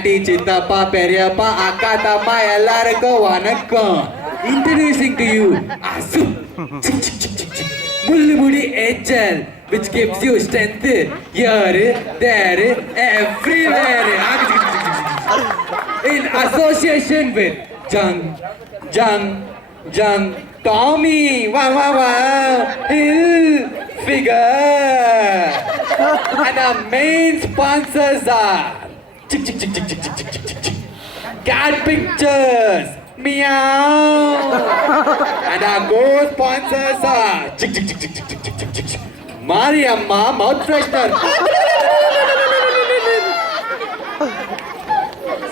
Aunty Chittappa ಪೆರಿಯಪ್ಪ ಅಕ್ಕ ತಮ್ಮ ಎಲ್ಲರಿಗೂ ವಣಕ್ಕಂ. Introducing to you Asu Mullumudi Angel, which gives you strength here, there, everywhere. In association with Jung Tommy, wow, Hill Figure, and our main sponsors are Cat Pictures, Meow, and our co-sponsors are Mariamma Mouth Freshener.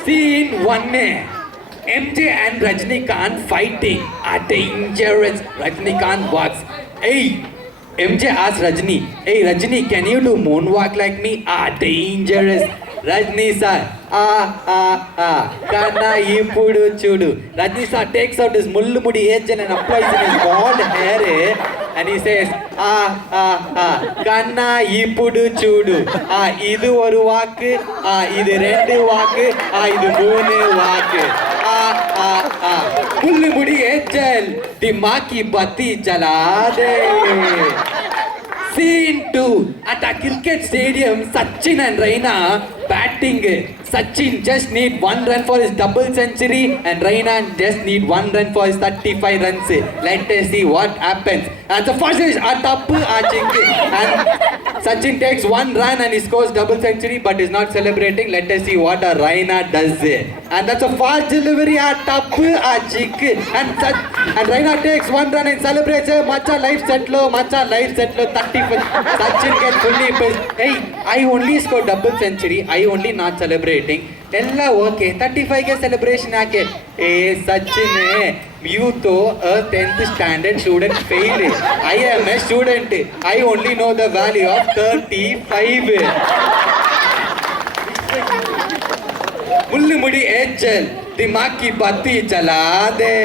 Scene 1. MJ and Rajnikant fighting. A dangerous. Rajnikant walks. Hey, MJ asks Rajni, hey Rajni, can you do moonwalk like me? Dangerous. Rajni sir, Kanna Ipudu Chudu. Rajni sir takes out his Mullumudi agent and applies in his bald hair, and he says, Kanna Ipudu Chudu. Idu oru vaakku, idu rendu vaakku, idu moonu vaakku. Mullumudi agent, dimaki batti jala de. Scene 2. At a cricket stadium, Sachin and Raina batting. Sachin just need 1 run for his double century and Raina just need 1 run for his 35 runs. Let us see what happens. And the first is a tapu and Sachin takes 1 run and he scores double century but is not celebrating. Let us see what a Raina does. And that's a fast delivery a tapu and Raina takes 1 run and celebrates. Macha life settle, 35. Sachin gets fully pissed. Hey, I only scored double century. I only not celebrating. Ella okay. 35 ke celebration aake. Hey Sachin, you to a 10th standard student fail. I am a student. I only know the value of 35. Mullumudi Angel, दिमाग की बत्ती जला दे.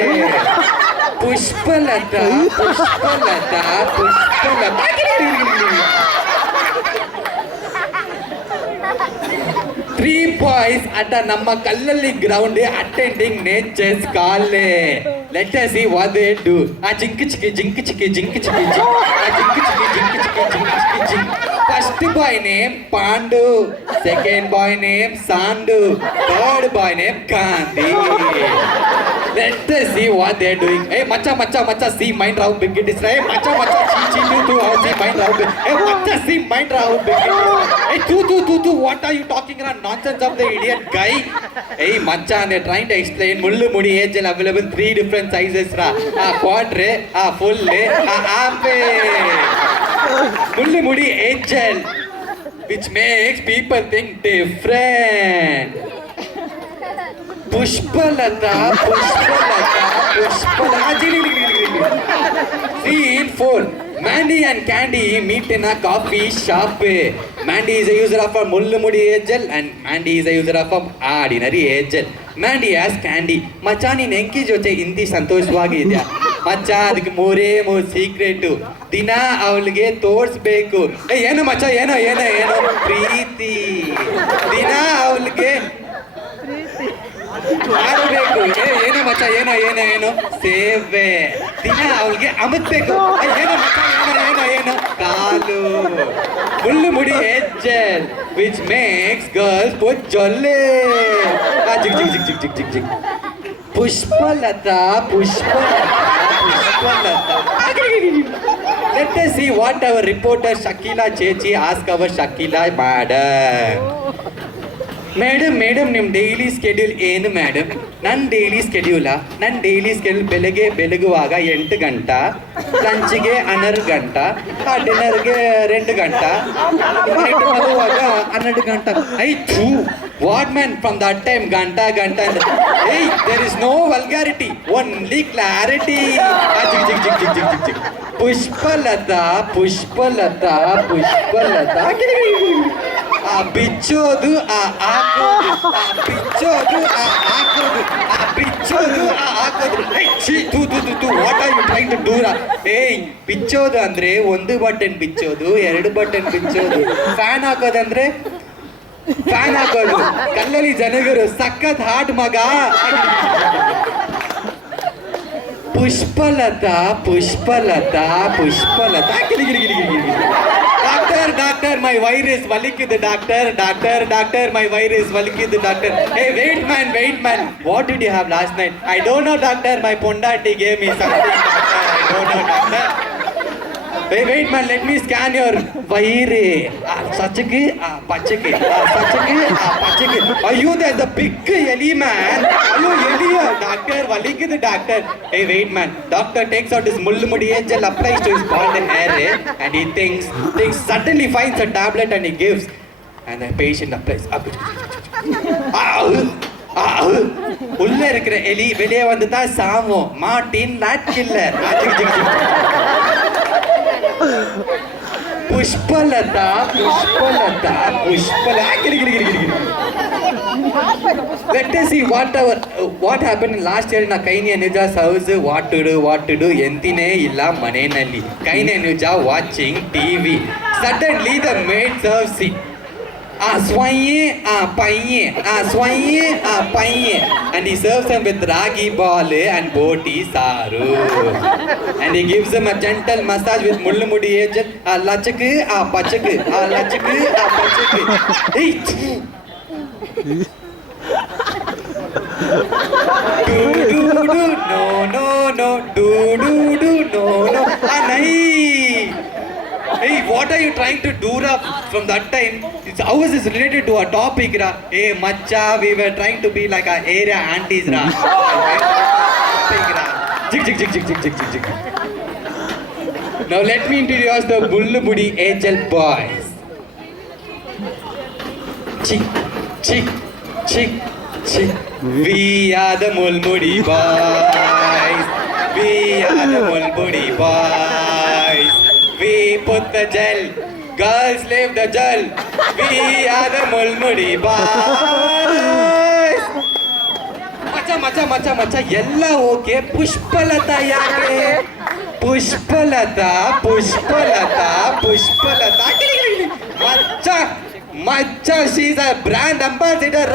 Pushpalata 3 boys at a Namma Kallalli ground attending nature's call. Let us see what they do. Jinky chiki. First boy name Pandu, second boy name Sandu, third boy name Gandhi. Let us see what they are doing. Hey, macha, see mind how big it is. Hey, macha, see mind how big. Hey, macha, see mind how big it is. Hey, tu, what are you talking around? Nonsense of the idiot guy. Hey, macha, they're trying to explain. Mullumudi Angel available 3 different sizes. Quarter, full, half. Mullumudi Angel, which makes people think different. Pushpalata. Scene 4. Mandy and Candy meet in a coffee shop. Mandy is a user of a Mullumudi Angel and Mandy is a user of a ordinary Angel. Mandy asks Candy, Macha ನೀನು ಎಂಕಿ ಜೊತೆ ಹಿಂದಿ ಸಂತೋಷವಾಗಿದ್ಯಾ? ಮಚ್ಚ ಅದಕ್ಕೆ 3 secret. ದಿನ ಅವಳಿಗೆ ತೋರಿಸ್ಬೇಕು. ಏನು ಮಚ್ಚ ಏನೋ ಪ್ರೀತಿ. ದಿನ ಅವಳಿಗೆ ಮಾಡಬೇಕು. ಏನೋ ಮಚ್ಚ ಏನೋ ಸೇವೆ. ದಿನ ಅವಳಿಗೆ ಅಮತ್ಬೇಕು. ಏನೋ ಮಚ್ಚ ಏನೋ ಕಾಲು. Mullumudi Angel, which makes girls put jolle. Jig. Pushpalata. Let us see what our reporter Shakila Chechi asked our Shakila madam. Madam ನಿಮ್ಮ ಡೈಲಿ ಸ್ಕೆಡ್ಯೂಲ್ ಏನು ಮೇಡಮ್? ನನ್ನ ಡೈಲಿ ಸ್ಕೆಡ್ಯೂಲ್ ಬೆಳಗುವಾಗ 8 ಗಂಟೆ, ಲಂಚಿಗೆ 12 ಗಂಟೆ, ಡಿನ್ನರ್ಗೆ 2 ಗಂಟೆ, ನೈಟ್ ಮಲಗುವಾಗ 12 ಗಂಟೆ. What man from that time ಗಂಟಾ hey, there is no vulgarity, only clarity. Jig. Pushpalata. ಬಿಚ್ಚೋದು what are you trying to do? ಬಿಚ್ಚೋದು ಅಂದ್ರೆ 1 ಬಟನ್ ಬಿಚ್ಚೋದು, 2 ಬಟನ್ ಬಿಚ್ಚೋದು. ಫ್ಯಾನ್ ಹಾಕೋದಂದ್ರೆ ಫ್ಯಾನ್ ಹಾಕೋದು ಕಲ್ಲಲ್ಲಿ ಜನಗರು ಸಖತ್ ಹಾಟ್ ಮಗ. Pushpalata Pushpalata Pushpalata doctor doctor my virus ವಲಿಕಿದ್ದು ಡಾಕ್ಟರ್ ಮೈ ವೈರಸ್ ವಲಿಕಿದ್ದು doctor. Hey wait man what did you have last night? I don't know doctor, my ಪೊಂಡಾಟಿ gave me something doctor, I don't know doctor. Wait man, let me scan your wire. ಸಚ್ಚಕ್ಕೆ ಪಚ್ಚಕ್ಕೆ ಸಚ್ಚಕ್ಕೆ ಪಚ್ಚಕ್ಕೆ. ಅಯ್ಯೋ there's a big ಎಲಿ man. ಅಯ್ಯೋ ಎಲಿಯ doctor ವಲಿಕಿದ್ದು doctor. Hey wait man, doctor takes out his ಮುಳ್ಳುಮುಡಿ gel, applies to his bald hair and he thinks suddenly finds a tablet and he gives and the patient applies. உள்ள இருக்கிற எலி வெளியே வந்து தான் சாவும். Martin lot killer. Pushpalatha Pushpalatha Let us see what happened last year in Kaini Anuja's house. What to do ಎಂತಿನೇ ಇಲ್ಲ ಮನೆಯಲ್ಲಿ. Kaini Anuja watching TV. Suddenly the maid serves it. Soigné, and he serves him with ragi ball and boti saru. And he gives him a gentle massage with mullumudi gel. Lachakku, pachakku, lachakku, pachakku. Hey! No. Hey, what are you trying to do from that time? Ours is related to a topic, ra. Hey, macha, we were trying to be like our area aunties, ra. Topic, ra. Jig. Now let me introduce the Mullumudi Angel boys. Chick. We are the Mullumudi boys. We put the gel, girls leave the gel. We are the Mullumudi boys. ಮಚ್ಚ ಎಲ್ಲ okay. Pushpalatha ಯಾಕೆ? ಪುಷ್ಪಲತಾ ಮಚ್ಚ she is a brand ambassador.